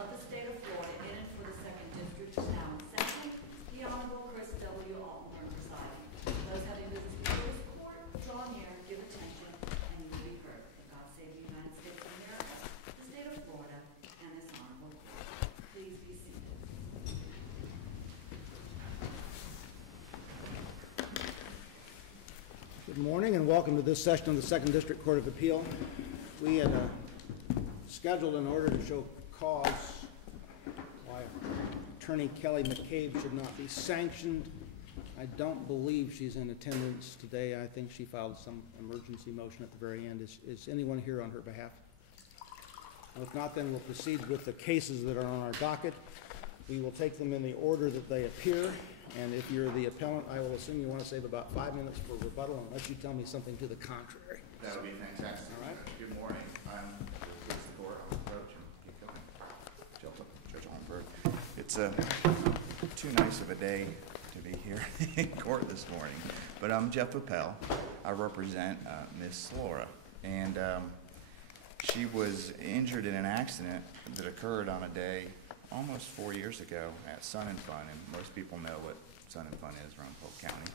of the state of Florida in and for the second district is now in session. The Honorable Chris W. Altenburn presiding. Those having business before this court, draw near, give attention, and you will be heard. God save the United States of America, the state of Florida, and this honorable court. Please be seated. Good morning and welcome to this session of the Second District Court of Appeal. We had scheduled in order to show cause why Attorney Kelly McCabe should not be sanctioned. I don't believe she's in attendance today. I think she filed some emergency motion at the very end. Is anyone here on her behalf? If not, then we'll proceed with the cases that are on our docket. We will take them in the order that they appear. And if you're the appellant, I will assume you want to save about 5 minutes for rebuttal unless you tell me something to the contrary. That would be fantastic. All right. Good morning. I'm Judge Holmberg. It's too nice of a day to be here in court this morning. But I'm Jeff Appel. I represent Miss Sora. And she was injured in an accident that occurred on a day almost 4 years ago at Sun and Fun, and most people know what Sun and Fun is around Polk County.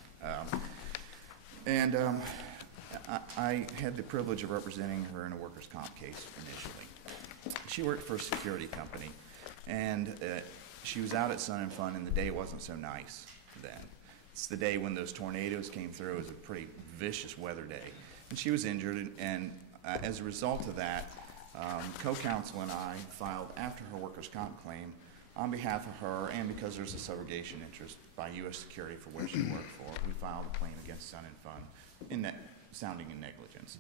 I had the privilege of representing her in a workers' comp case initially. She worked for a security company, and she was out at Sun and Fun, and the day wasn't so nice then. It's the day when those tornadoes came through. It was a pretty vicious weather day, and she was injured, and as a result of that, co-counsel and I filed after her workers' comp claim on behalf of her, and because there's a subrogation interest by U.S. Security for where she worked for, we filed a claim against Sun and Fun sounding in negligence.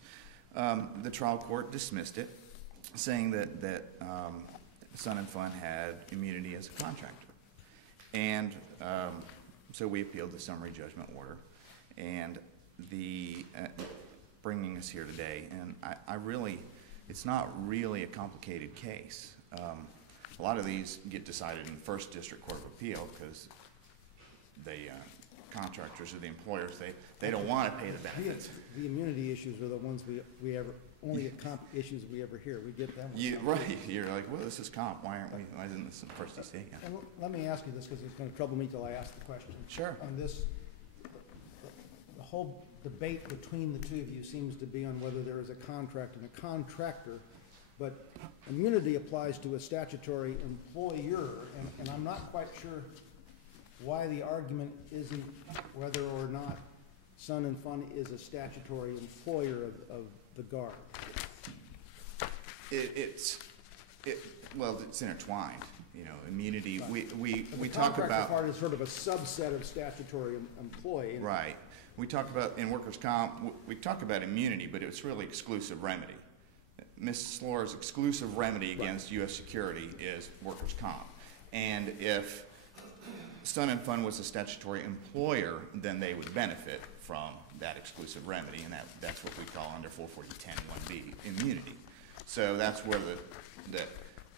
The trial court dismissed it, saying that Sun and Fun had immunity as a contractor. And so we appealed the summary judgment order, and bringing us here today. And I really, it's not really a complicated case. A lot of these get decided in the First District Court of Appeal because the contractors or the employers, they don't want to pay the benefits. The immunity issues are the ones we ever, only comp issues we ever hear. We get them. Right. You're like, well, this is comp. Why isn't this in the First DCA? And let me ask you this because it's going to trouble me till I ask the question. Sure. On this, the whole debate between the two of you seems to be on whether there is a contract and a contractor, but immunity applies to a statutory employer, and I'm not quite sure why the argument isn't whether or not Sun and Fun is a statutory employer of the Guard. Well, it's intertwined. You know, immunity. Right. We talk about. The part is sort of a subset of statutory employee. Right. We talk about in workers' comp. We talk about immunity, but it's really exclusive remedy. Ms. Slora's exclusive remedy against U.S. security is workers' comp, and if Sun and Fun was a statutory employer, then they would benefit from that exclusive remedy, and that's what we call under 440-10-1B immunity. So that's where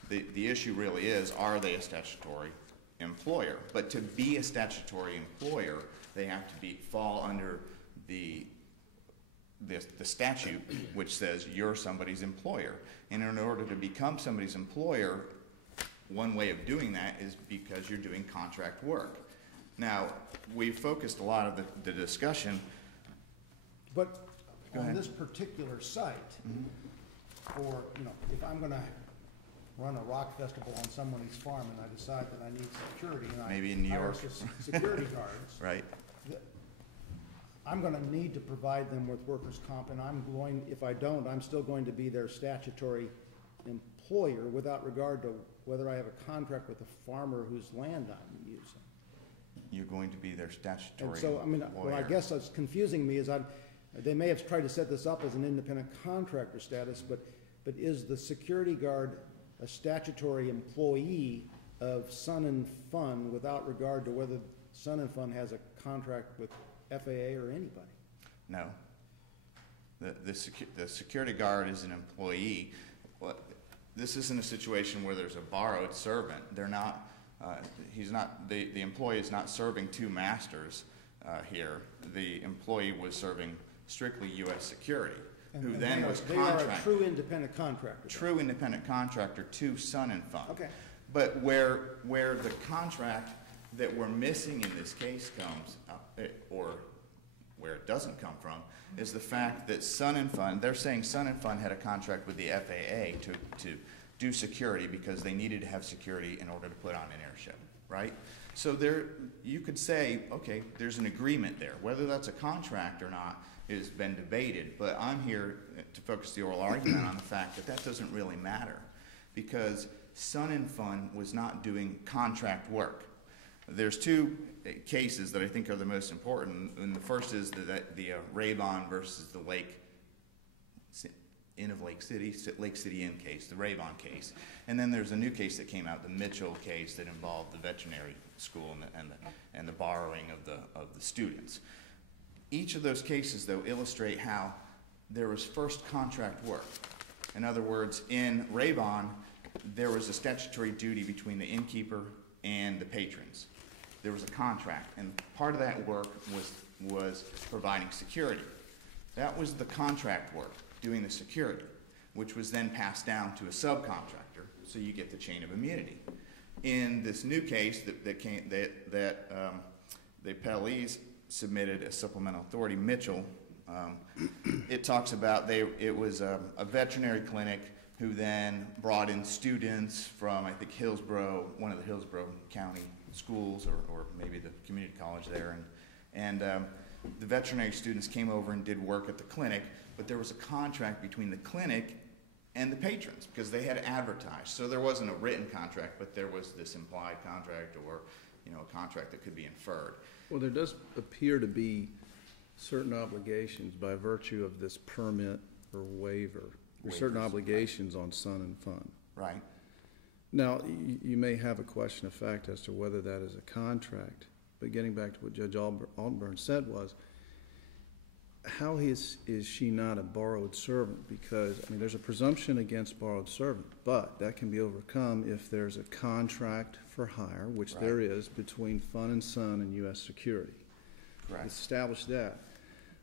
the issue really is: are they a statutory employer? But to be a statutory employer, they have to fall under the statute, which says you're somebody's employer. And in order to become somebody's employer, one way of doing that is because you're doing contract work. Now, we've focused a lot of the discussion. But on this particular site, for, if I'm going to run a rock festival on somebody's farm and I decide that I need security, and maybe in New York, security guards, right? I'm going to need to provide them with workers' comp, and if I don't, I'm still going to be their statutory employer without regard to whether I have a contract with a farmer whose land I'm using. You're going to be their statutory and so, employer. What I guess what's confusing me is they may have tried to set this up as an independent contractor status, but is the security guard a statutory employee of Sun and Fun without regard to whether Sun and Fun has a contract with FAA or anybody? No. The security guard is an employee. This isn't a situation where there's a borrowed servant. They're not. The employee is not serving two masters here. The employee was serving strictly U.S. security, who then was contracted. They are a true independent contractor. True independent contractor to Sun and Fun. Okay. But where the contract that we're missing in this case comes, or where it doesn't come from, is the fact that Sun and Fun, they're saying Sun and Fun had a contract with the FAA to do security because they needed to have security in order to put on an air show, right? So you could say, okay, there's an agreement there. Whether that's a contract or not has been debated, but I'm here to focus the oral argument on the fact that that doesn't really matter because Sun and Fun was not doing contract work. There's two cases that I think are the most important, and the first is the Ravon versus the Lake City Inn case, the Ravon case. And then there's a new case that came out, the Mitchell case, that involved the veterinary school and the borrowing of the students. Each of those cases, though, illustrate how there was first contract work. In other words, in Ravon, there was a statutory duty between the innkeeper and the patrons. There was a contract, and part of that work was providing security. That was the contract work, doing the security, which was then passed down to a subcontractor, so you get the chain of immunity. In this new case that the appellees submitted as supplemental authority, Mitchell, it talks about it was a veterinary clinic who then brought in students from, I think, Hillsborough, one of the Hillsborough County schools, or maybe the community college there, and the veterinary students came over and did work at the clinic, but there was a contract between the clinic and the patrons because they had advertised. So there wasn't a written contract, but there was this implied contract or a contract that could be inferred. Well, there does appear to be certain obligations by virtue of this permit or waiver. There's certain obligations on Sun and Fun. Right. Now, you may have a question of fact as to whether that is a contract, but getting back to what Judge Altenburn said was, how is she not a borrowed servant? Because, I mean, there's a presumption against borrowed servant, but that can be overcome if there's a contract for hire, which right. there is between Fun and Sun and U.S. Security. Correct. Establish that.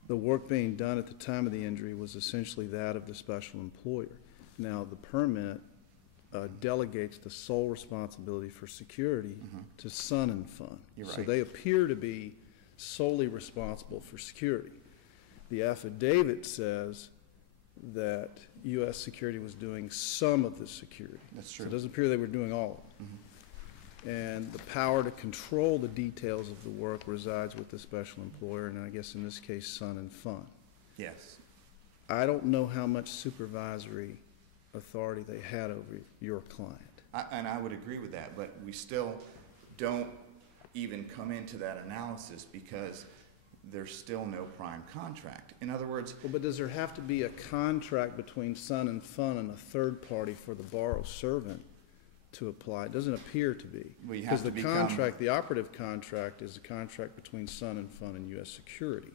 The work being done at the time of the injury was essentially that of the special employer. Now, the permit delegates the sole responsibility for security to Sun and Fun. You're so right. they appear to be solely responsible for security. The affidavit says that U.S. Security was doing some of the security. That's true. So it doesn't appear they were doing all of it. And the power to control the details of the work resides with the special employer, and I guess in this case, Sun and Fun. Yes. I don't know how much supervisory authority they had over your client. And I would agree with that, but we still don't even come into that analysis because there's still no prime contract. In other words, Well, but does there have to be a contract between Sun and Fun and a third party for the borrowed servant to apply? It doesn't appear to be. Well, you have to because the contract, the operative contract is a contract between Sun and Fun and U.S. Security.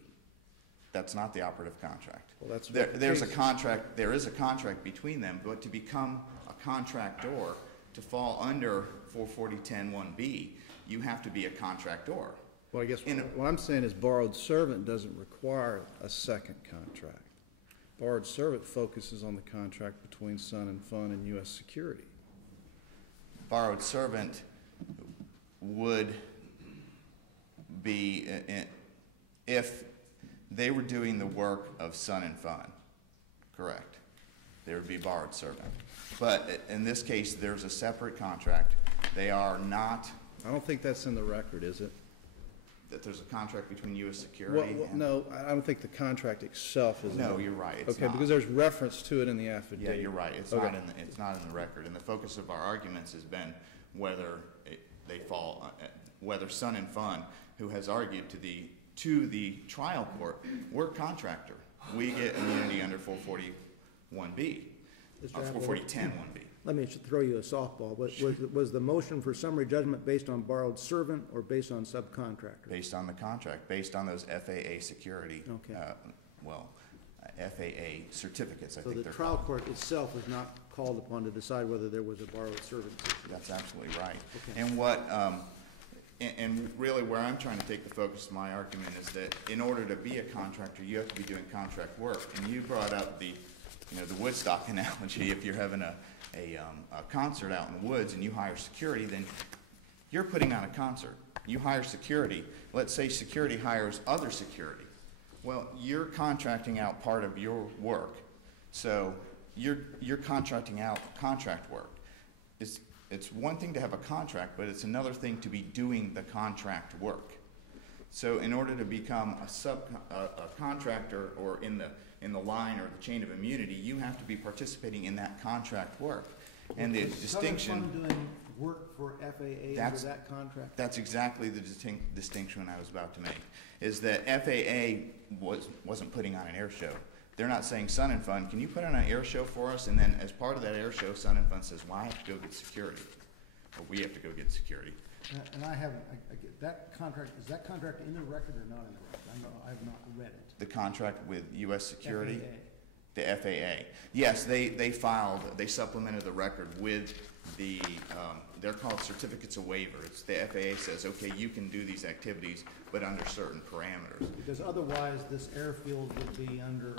that's not the operative contract. Well, that's There's a contract, there is a contract between them, but to become a contractor, to fall under 440.10.1b, you have to be a contractor. Well, I guess what I'm saying is borrowed servant doesn't require a second contract. Borrowed servant focuses on the contract between Sun and Fun and U.S. Security. Borrowed servant would be, if they were doing the work of Sun and Fun, correct, there would be borrowed servant. But in this case, there's a separate contract. They are not. I don't think that's in the record, is it? That there's a contract between U.S. Security and... No, I don't think the contract itself is. No, you're right. It's okay, not. because there's reference to it in the affidavit. Yeah, you're right. It's okay. not in the record. And the focus of our arguments has been whether they fall, whether Sun and Fun, who has argued to the trial court, we're a contractor. We get immunity under 440.1b, 440.10.1b. Let me throw you a softball. Was the motion for summary judgment based on borrowed servant or based on subcontractor? Based on the contract, based on those FAA security, Okay. FAA certificates, I So think the they're trial called. court itself was not called upon to decide whether there was a borrowed servant situation. That's absolutely right. Okay. And what, and really where I'm trying to take the focus of my argument is that in order to be a contractor, you have to be doing contract work. And you brought up the Woodstock analogy. If you're having a concert out in the woods and you hire security, then you're putting on a concert. You hire security. Let's say security hires other security. Well, you're contracting out part of your work. So you're contracting out contract work. It's one thing to have a contract, but it's another thing to be doing the contract work. So in order to become a contractor or in the line or the chain of immunity, you have to be participating in that contract work. And the distinction. Southern Fund doing work for FAA under that contract? That's exactly the distinction I was about to make, is that FAA wasn't putting on an air show. They're not saying Sun and Fund, can you put on an air show for us? And then as part of that air show, Sun and Fund says, well, I have to go get security, or we have to go get security. And I haven't, I get that contract, is that contract in the record or not in the record? I have not read it. The contract with U.S. Security? FAA. The FAA. Yes, they supplemented the record with the, they're called certificates of waiver. It's the FAA says, okay, you can do these activities, but under certain parameters. Because otherwise, this airfield would be under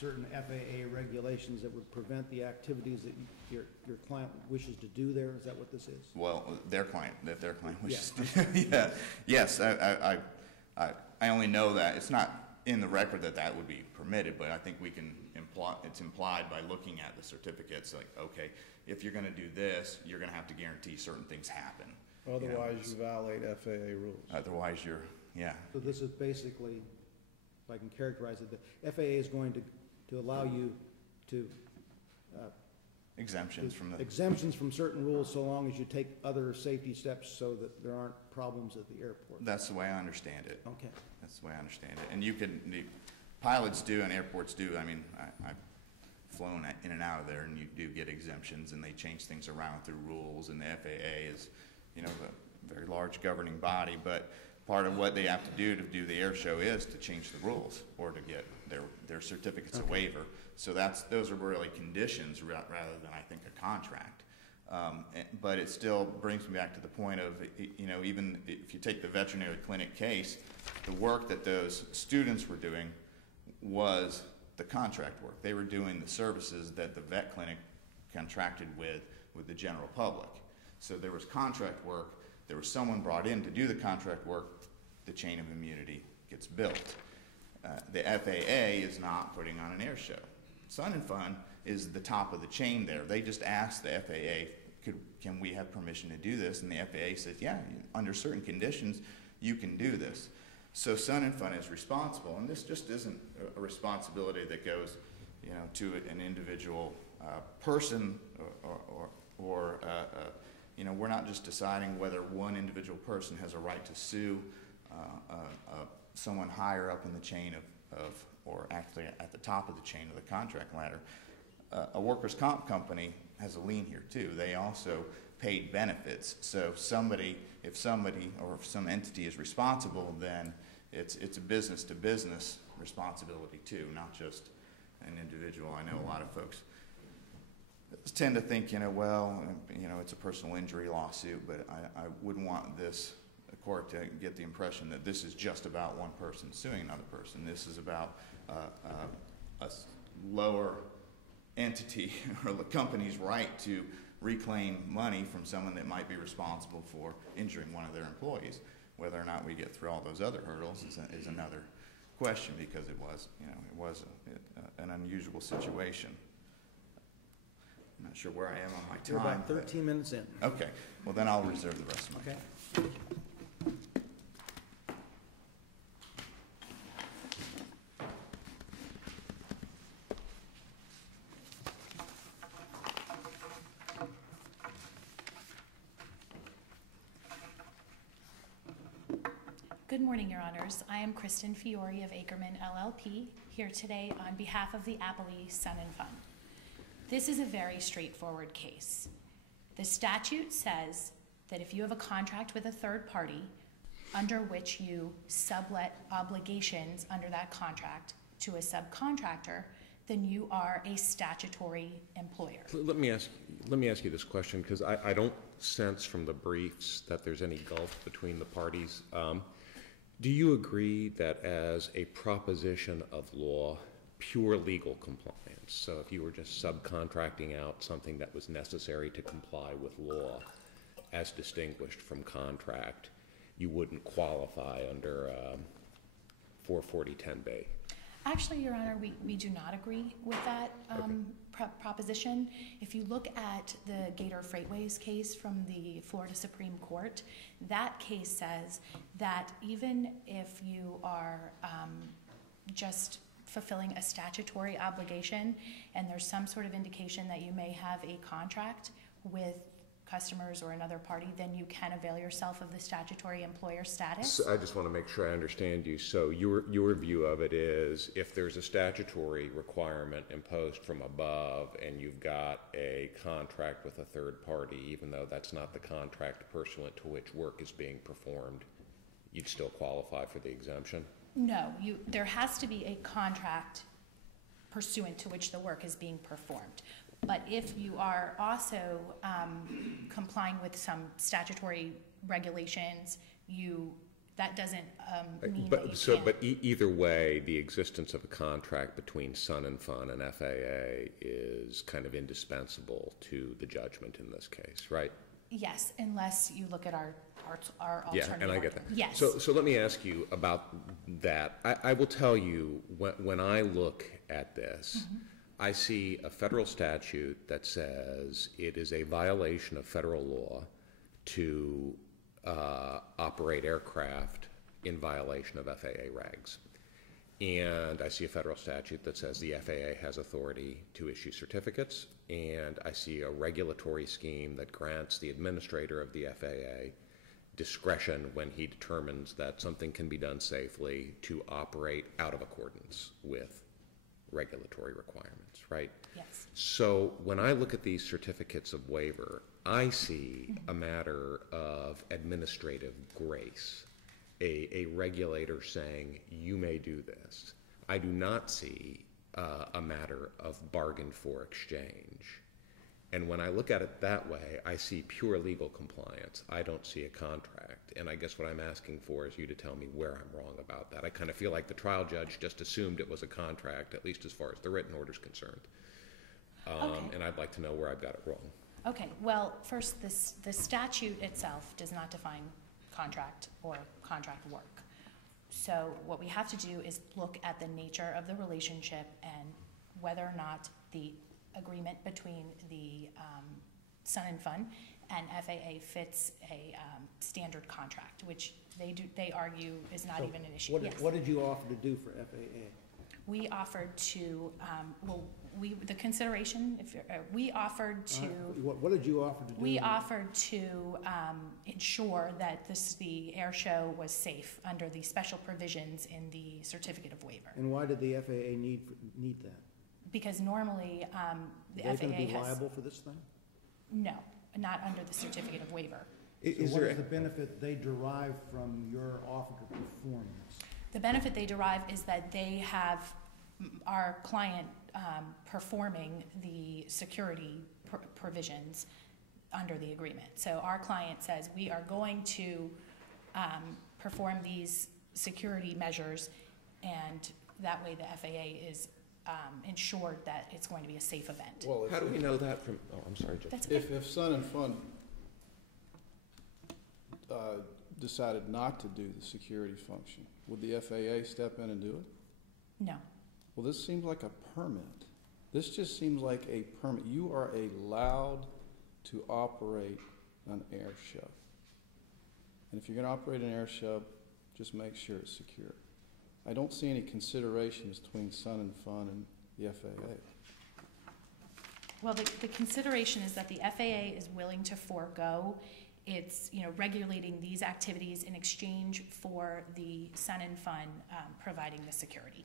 certain FAA regulations that would prevent the activities that your client wishes to do there. Is that what this is? Well, their client wishes to do. Yeah. Yes, I only know that. It's not in the record that would be permitted, but I think we can it's implied by looking at the certificates, like, okay, if you're going to do this, you're going to have to guarantee certain things happen. Otherwise, you violate FAA rules. Otherwise, yeah. So this is basically, if I can characterize it, the FAA is going to allow you to exemptions from certain rules, so long as you take other safety steps so that there aren't problems at the airport. That's the way I understand it. Okay. That's the way I understand it. And the pilots do and airports do. I mean, I've flown in and out of there, and you do get exemptions, and they change things around through rules. And the FAA is, a very large governing body, but part of what they have to do the air show is to change the rules or to get their certificates of waiver. So those are really conditions rather than, I think, a contract. But it still brings me back to the point of, even if you take the veterinary clinic case, the work that those students were doing was the contract work. They were doing the services that the vet clinic contracted with the general public. So there was contract work. There was someone brought in to do the contract work. The chain of immunity gets built. The FAA is not putting on an air show. Sun and Fun is the top of the chain there. They just asked the FAA, can we have permission to do this? And the FAA said, yeah, under certain conditions, you can do this. So Sun and Fun is responsible, and this just isn't a responsibility that goes, to an individual person, or we're not just deciding whether one individual person has a right to sue someone higher up in the chain or actually at the top of the chain of the contract ladder. A workers' comp company has a lien here too. They also paid benefits. So if somebody or if some entity is responsible, then it's a business-to-business responsibility too, not just an individual. I know a lot of folks tend to think, it's a personal injury lawsuit, but I wouldn't want the court to get the impression that this is just about one person suing another person. This is about a lower entity or the company's right to reclaim money from someone that might be responsible for injuring one of their employees. Whether or not we get through all those other hurdles is another question, because it was an unusual situation. I'm not sure where I am on my time. You're about 13 minutes in. Okay. Well, then I'll reserve the rest of my time. Okay. Good morning, Your Honors. I am Kristen Fiore of Ackerman LLP, here today on behalf of the appellee Sun and Fun. This is a very straightforward case. The statute says that if you have a contract with a third party under which you sublet obligations under that contract to a subcontractor, then you are a statutory employer. Let me ask you this question, because I don't sense from the briefs that there's any gulf between the parties. Do you agree that as a proposition of law, pure legal compliance So if you were just subcontracting out something that was necessary to comply with law, as distinguished from contract, you wouldn't qualify under 44010B. Actually, Your Honor, we do not agree with that proposition. If you look at the Gator Freightways case from the Florida Supreme Court, that case says that even if you are just fulfilling a statutory obligation and there's some sort of indication that you may have a contract with customers or another party, then you can avail yourself of the statutory employer status. So I just want to make sure I understand you. So your view of it is if there's a statutory requirement imposed from above and you've got a contract with a third party, even though that's not the contract pursuant to which work is being performed, you'd still qualify for the exemption? No, there has to be a contract pursuant to which the work is being performed. But if you are also complying with some statutory regulations, that doesn't mean that you can't. But either way, the existence of a contract between Sun and Fun and FAA is kind of indispensable to the judgment in this case, right? Yes, unless you look at our alternative. Yeah, and I get that. Yes. So let me ask you about that. I will tell you, when I look at this, mm-hmm. I see a federal statute that says it is a violation of federal law to operate aircraft in violation of FAA regs. And I see a federal statute that says the FAA has authority to issue certificates. And I see a regulatory scheme that grants the administrator of the FAA discretion when he determines that something can be done safely to operate out of accordance with regulatory requirements, right? Yes. So when I look at these certificates of waiver, I see a matter of administrative grace, a regulator saying, you may do this. I do not see a matter of bargain for exchange. And when I look at it that way, I see pure legal compliance. I don't see a contract. And I guess what I'm asking for is you to tell me where I'm wrong about that. I kind of feel like the trial judge just assumed it was a contract, at least as far as the written order is concerned. Okay. And I'd like to know where I've got it wrong. Okay, well, first, the statute itself does not define contract or contract work. So what we have to do is look at the nature of the relationship and whether or not the agreement between the Sun and Fun and FAA fits a standard contract, which they argue is not even an issue. What did you offer to do for FAA? We offered to, the consideration, we offered to. What did you offer to do? We offered to ensure that the Airshow was safe under the special provisions in the certificate of waiver. And why did the FAA need that? Because normally the FAA has. Are they going to be liable for this thing? No, not under the certificate of waiver. So what is the benefit they derive from your offer to perform this? The benefit they derive is that they have our client performing the security provisions under the agreement. So our client says we are going to perform these security measures, and that way the FAA is ensured that it's going to be a safe event. Well, how do we know that from? Oh, I'm sorry, Judge. That's okay. If Sun and Fun decided not to do the security function, would the FAA step in and do it? No. Well, this seems like a permit. This just seems like a permit. You are allowed to operate an air show. And if you're going to operate an air show, just make sure it's secure. I don't see any considerations between Sun and Fun and the FAA. Well, the consideration is that the FAA is willing to forego its, regulating these activities in exchange for the Sun and Fun providing the security.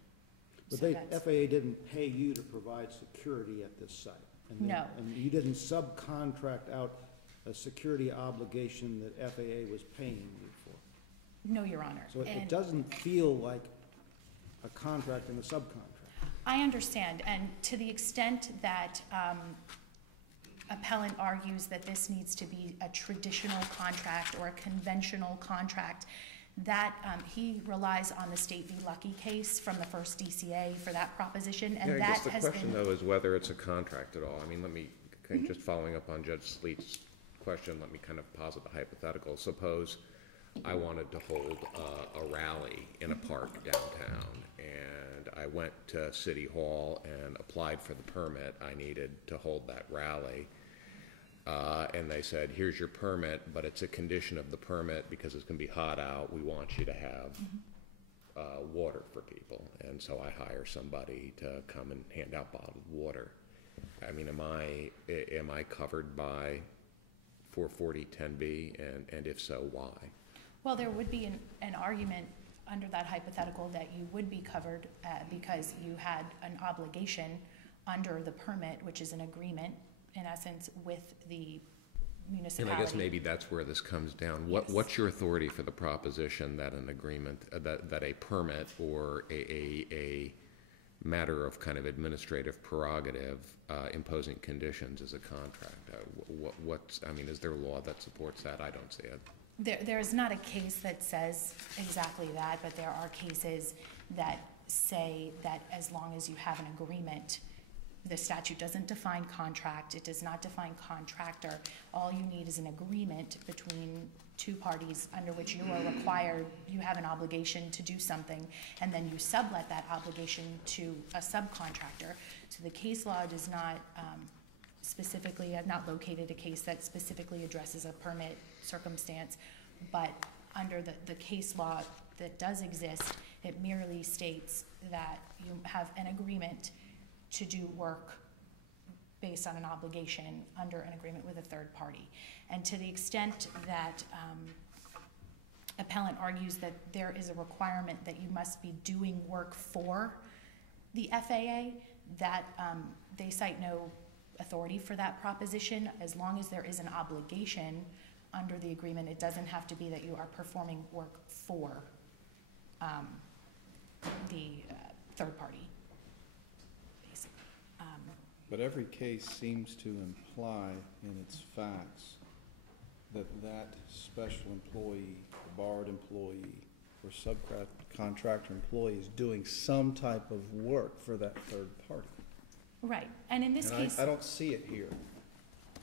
But the FAA didn't pay you to provide security at this site. No. And you didn't subcontract out a security obligation that FAA was paying you for. No, Your Honor. So it doesn't feel like a contract and a subcontract. I understand, and to the extent that appellant argues that this needs to be a traditional contract or a conventional contract, That, he relies on the State v. Lucky case from the first DCA for that proposition, and Yeah, I that guess the has question, been. though, is whether it's a contract at all. I mean, let me, just following up on Judge Sleet's question, let me kind of posit a hypothetical. Suppose I wanted to hold a rally in a park downtown, and I went to City Hall and applied for the permit I needed to hold that rally. And they said, here's your permit, but it's a condition of the permit because it's going to be hot out. We want you to have water for people. And so I hire somebody to come and hand out bottled water. I mean, am I covered by 440-10B? And if so, why? Well, there would be an argument under that hypothetical that you would be covered because you had an obligation under the permit, which is an agreement, in essence, with the municipality. And I guess maybe that's where this comes down. Yes. What's your authority for the proposition that an agreement, that a permit or a matter of kind of administrative prerogative imposing conditions is a contract? I mean, is there law that supports that? I don't see it. There is not a case that says exactly that, but there are cases that say that as long as you have an agreement, the statute doesn't define contract, it does not define contractor. All you need is an agreement between two parties under which you are required, you have an obligation to do something, and then you sublet that obligation to a subcontractor. So the case law does not specifically, I've not located a case that specifically addresses a permit circumstance, but under the case law that does exist, it merely states that you have an agreement to do work based on an obligation under an agreement with a third party. And to the extent that appellant argues that there is a requirement that you must be doing work for the FAA, that they cite no authority for that proposition. As long as there is an obligation under the agreement, it doesn't have to be that you are performing work for the third party. But every case seems to imply in its facts that that special employee, borrowed employee, or subcontractor employee is doing some type of work for that third party. Right, and in this case, I don't see it here.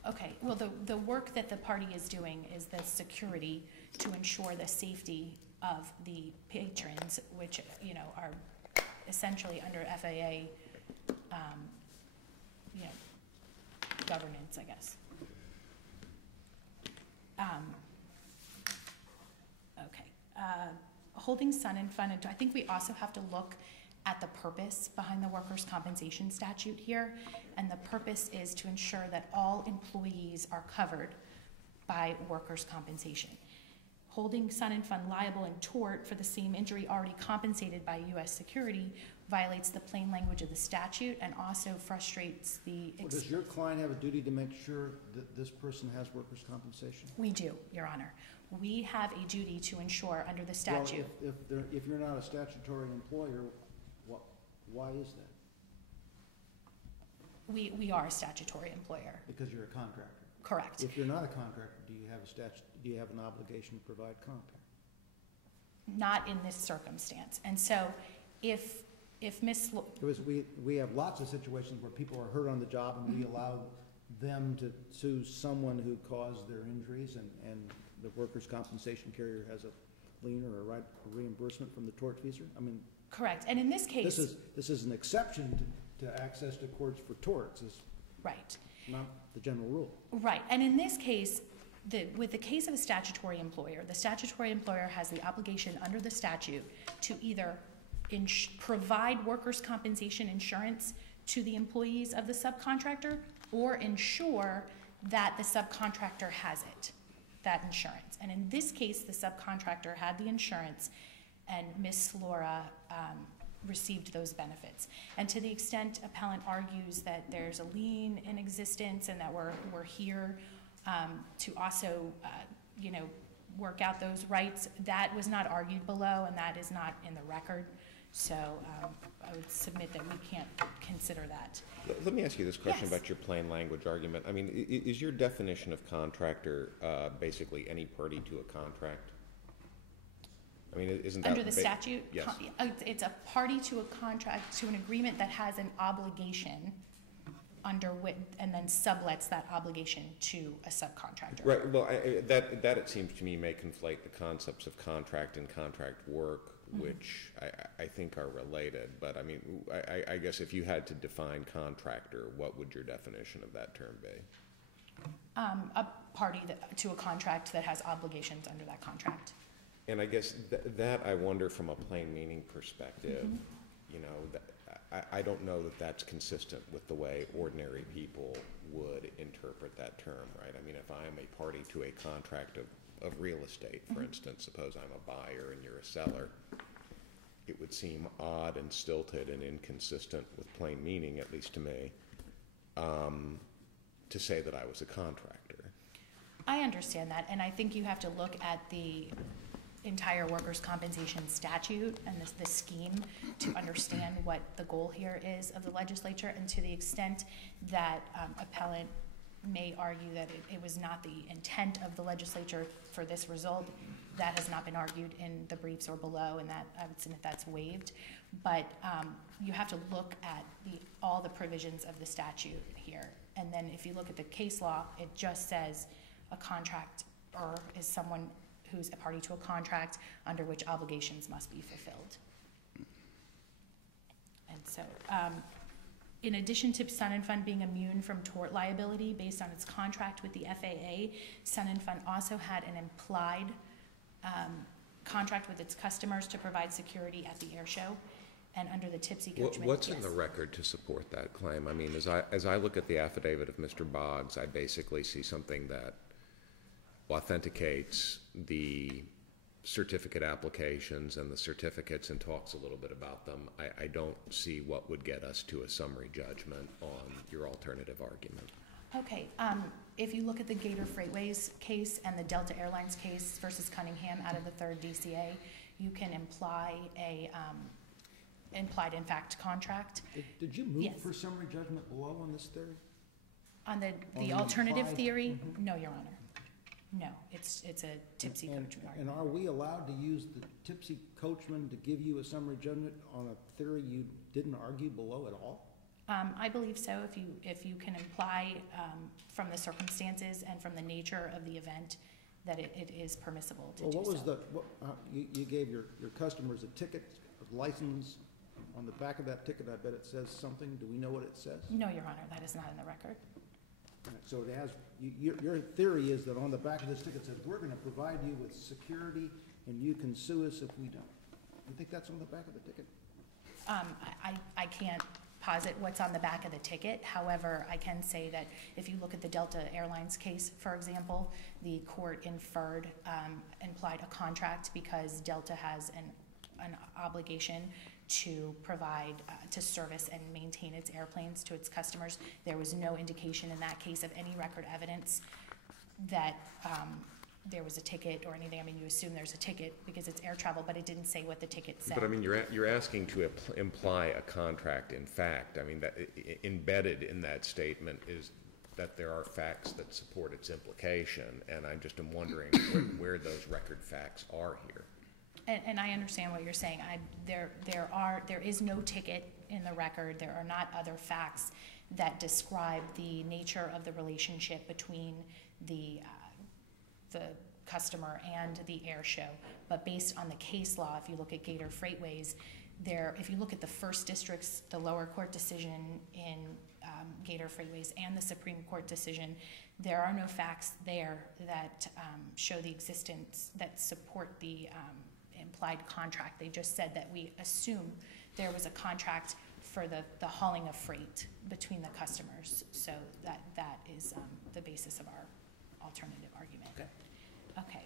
okay, well, the work that the party is doing is the security to ensure the safety of the patrons, which, you know, are essentially under FAA, you know, governance, I guess. Okay, holding Sun and Fund, I think we also have to look at the purpose behind the workers' compensation statute here, and the purpose is to ensure that all employees are covered by workers' compensation. Holding Sun and Fund liable in tort for the same injury already compensated by U.S. security violates the plain language of the statute and also frustrates the... Well, does your client have a duty to make sure that this person has workers' compensation? We do, Your Honor. We have a duty to ensure under the statute. Well, if you're not a statutory employer, why is that? We are a statutory employer. Because you're a contractor. Correct. If you're not a contractor, do you have an obligation to provide contact? Not in this circumstance. And so if Ms. Because we have lots of situations where people are hurt on the job and we allow them to sue someone who caused their injuries, and the workers' compensation carrier has a lien or a right for reimbursement from the tortfeasor. I mean, correct. And in this case, this is an exception to access to courts for torts. Is right. Not the general rule. Right. And in this case, with the case of a statutory employer, the statutory employer has the obligation under the statute to either provide workers' compensation insurance to the employees of the subcontractor or ensure that the subcontractor has it, that insurance. And in this case, the subcontractor had the insurance, and Ms. Sora received those benefits. And to the extent appellant argues that there's a lien in existence and that we're here to also, you know, work out those rights, that was not argued below, and that is not in the record. So I would submit that we can't consider that. Let me ask you this question Yes. about your plain language argument. I mean, is your definition of contractor basically any party to a contract? I mean, isn't that? Under the statute? Yes. It's a party to a contract, to an agreement that has an obligation under which, and then sublets that obligation to a subcontractor. Right, well, that it seems to me may conflate the concepts of contract and contract work, which I think are related, but I mean, I guess if you had to define contractor, what would your definition of that term be? A party to a contract that has obligations under that contract. And I guess that I wonder from a plain meaning perspective, you know, I don't know that that's consistent with the way ordinary people would interpret that term, right? I mean, if I am a party to a contract of real estate, for instance, suppose I'm a buyer and you're a seller, it would seem odd and stilted and inconsistent with plain meaning, at least to me, to say that I was a contractor. I understand that, and I think you have to look at the entire workers' compensation statute and the scheme to understand what the goal here is of the legislature, and to the extent that appellant may argue that it was not the intent of the legislature for this result, that has not been argued in the briefs or below, and that I would submit that's waived. But you have to look at all the provisions of the statute here, and then if you look at the case law, it just says a contractor is someone who's a party to a contract under which obligations must be fulfilled. And so, in addition to Sun and Fun being immune from tort liability based on its contract with the FAA, Sun and Fun also had an implied contract with its customers to provide security at the Airshow, and under the tipsy coachman. What's in the record to support that claim? I mean, as I look at the affidavit of Mr. Boggs, I basically see something that authenticates the certificate applications and the certificates and talks a little bit about them. I don't see what would get us to a summary judgment on your alternative argument. Okay, if you look at the Gator Freightways case and the Delta Airlines case versus Cunningham out of the 3rd DCA, you can imply a implied in fact contract. Did you move Yes. for summary judgment below on this theory? On the On the alternative implied- theory, no, Your Honor. No, it's a tipsy coachman And argument. are we allowed to use the tipsy coachman to give you a summary judgment on a theory you didn't argue below at all? I believe so, if you can imply from the circumstances and from the nature of the event that it is permissible to do so. Well, what was you gave your customers a ticket, a license. On the back of that ticket, I bet it says something. Do we know what it says? No, Your Honor, that is not in the record. So it has, your theory is that on the back of this ticket says, we're gonna provide you with security and you can sue us if we don't. You think that's on the back of the ticket? I can't posit what's on the back of the ticket. However, I can say that if you look at the Delta Airlines case, for example, the court implied a contract because Delta has an obligation to provide, to service and maintain its airplanes to its customers. There was no indication in that case of any record evidence that there was a ticket or anything. I mean, you assume there's a ticket because it's air travel, but it didn't say what the ticket said. But I mean, you're asking to imply a contract in fact. I mean, that embedded in that statement is that there are facts that support its implication, and I just am wondering where those record facts are here. And I understand what you're saying. There is no ticket in the record. There are not other facts that describe the nature of the relationship between the customer and the air show. But based on the case law, if you look at Gator Freightways, if you look at the first district's, the lower court decision in Gator Freightways and the Supreme Court decision, there are no facts there that show the existence, that support the implied contract. They just said that we assume there was a contract for the hauling of freight between the customers. So that is the basis of our alternative argument. Okay.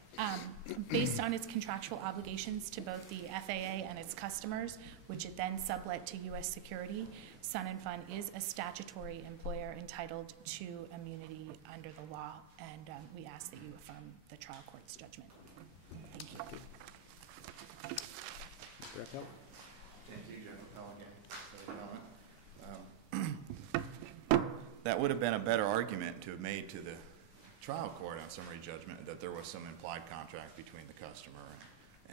Based on its contractual obligations to both the FAA and its customers, which it then sublet to U.S. Security, Sun and Fun is a statutory employer entitled to immunity under the law, and we ask that you affirm the trial court's judgment. Thank you. Thank you, Jeff Appel, again, for the comment. That would have been a better argument to have made to the trial court on summary judgment that there was some implied contract between the customer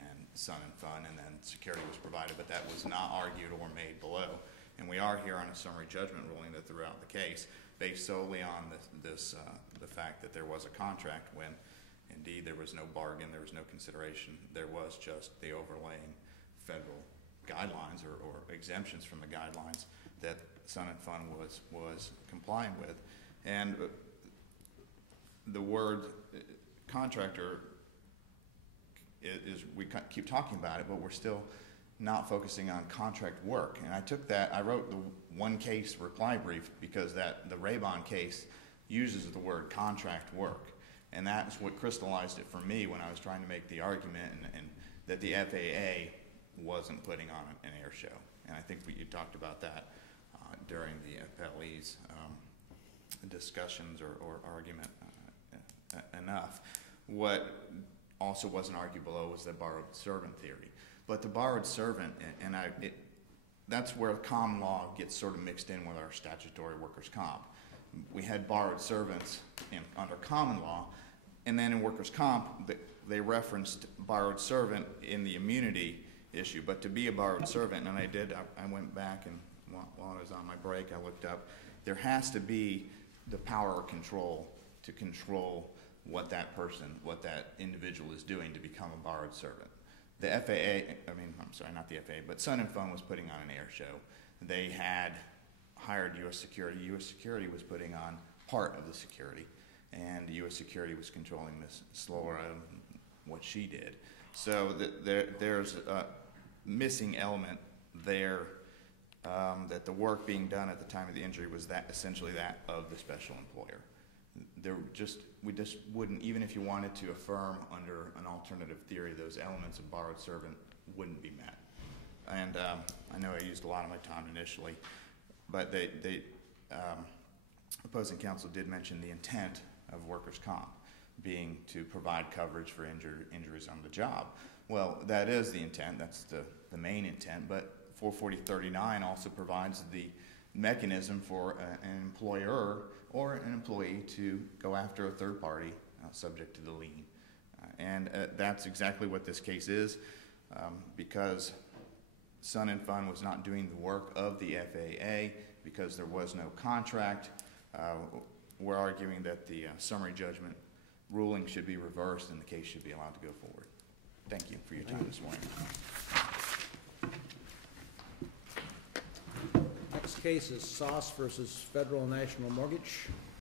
and Sun and Fun, and then security was provided, but that was not argued or made below. And we are here on a summary judgment ruling that throughout the case, based solely on the fact that there was a contract when indeed there was no bargain, there was no consideration, there was just the overlaying federal guidelines or exemptions from the guidelines that Sun and Fun was complying with. And the word contractor is we keep talking about it, but we're still not focusing on contract work. And I took that, I wrote the one case reply brief because the Raybon case uses the word contract work. And that's what crystallized it for me when I was trying to make the argument and that the FAA wasn't putting on an air show. And I think you talked about that during the appellee's discussions or argument enough. What also wasn't argued below was the borrowed servant theory. But the borrowed servant, that's where common law gets sort of mixed in with our statutory workers' comp. We had borrowed servants under common law, and then in workers' comp, they referenced borrowed servant in the immunity issue. But to be a borrowed servant, and I went back and while I was on my break, I looked up, there has to be the power of control to control what that individual is doing to become a borrowed servant. The FAA, I'm sorry, not the FAA, but Sun and Fun was putting on an air show. They had hired U.S. Security. U.S. Security was putting on part of the security, and U.S. Security was controlling Miss Sora and what she did. So there's a missing element there that the work being done at the time of the injury was essentially that of the special employer. We just wouldn't, even if you wanted to affirm under an alternative theory, those elements of borrowed servant wouldn't be met. And I know I used a lot of my time initially, but opposing counsel did mention the intent of workers' comp being to provide coverage for injuries on the job. Well, that is the intent. That's the main intent, but 44039 also provides the mechanism for an employer or an employee to go after a third party subject to the lien. And that's exactly what this case is, because Sun and Fun was not doing the work of the FAA because there was no contract. We're arguing that the summary judgment ruling should be reversed and the case should be allowed to go forward. Thank you for your time this morning. Next case is Sauce versus Federal National Mortgage.